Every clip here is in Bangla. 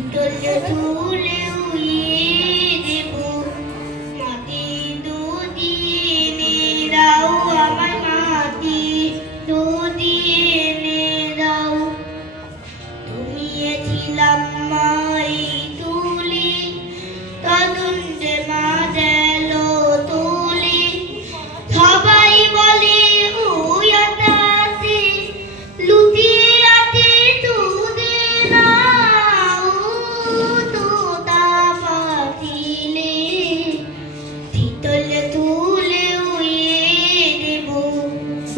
তুলে উইয়ে দেব মাটি দুধি এনে দাও আমার মাটি দুধি এনে দাও তুমি ছিলাম মাই তুলি তদন্তে মা দিল তুলি সবাই বলে উয়াটাতে লুটিয়ে আছে তুদে না তোতা পাখিলে শীতল তুলে উইয়ে দেব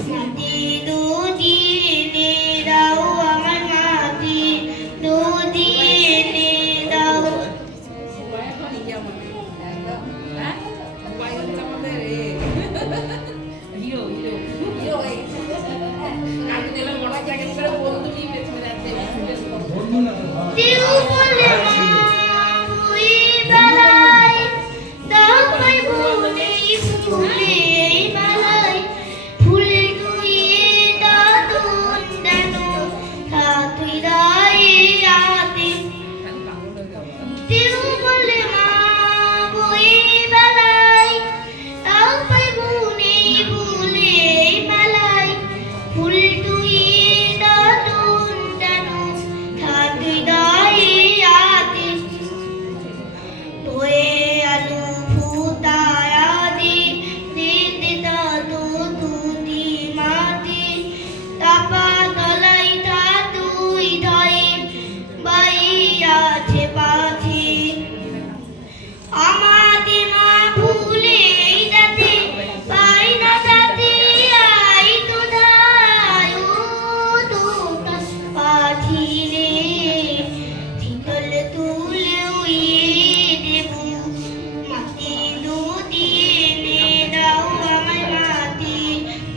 মাটি দুধি এনে দাও আমার মাটি দুধি এনে দাও কেউ বলে মা ওই বেলায় দাও পাই বলে ফুলে বেলায় ফুলে ধুইয়ে দাদুন দেন তুই রায়ে আতে কেউ বলে মা ওই বেলায় দাও পাই বলে ফুলে বেলায় ফুল ধুইয়ে দাদুন দেন তুই রায়ে আতে তোয়ে আলু ফুটায়া দে দাদু দুধি মাটি তাপা তলাই তুই ধয়ে বাইয়াছে পাখি আমাদের মা ভুলে যাতে পাই না যাতে আই তো ধায় তো পাখি রে শীতল তুলে উইয়ে দেব মাটি দুধি এনে দাও আমার মাটি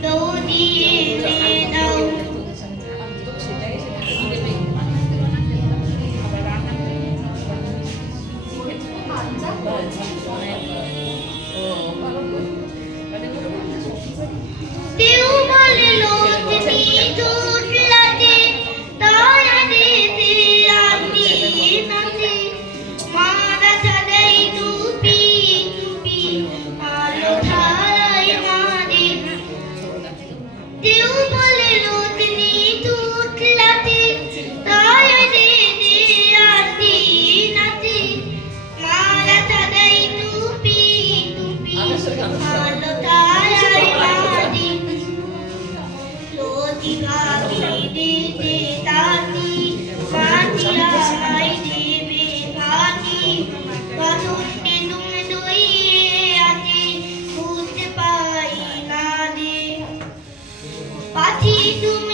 দুধি এনে দাও কেউ বলে লোকনি জুটলাতে তারা দিতে রাতি নাতে মারা ছাড়াই টুপি টুপি আলো ধারাই মারে কেউ বলে লোকনি জুটলাতে তারা দিতে রাতি নাতে মারা ছাড়াই টুপি টুপি আলো ধারাই মারে লোটি ভাবি দিতে তাতি মাটিরা আই দেবে ভাতি কতনে তুমি দইয়ে আছে বুঝতে পাই না রে পাখি তুমি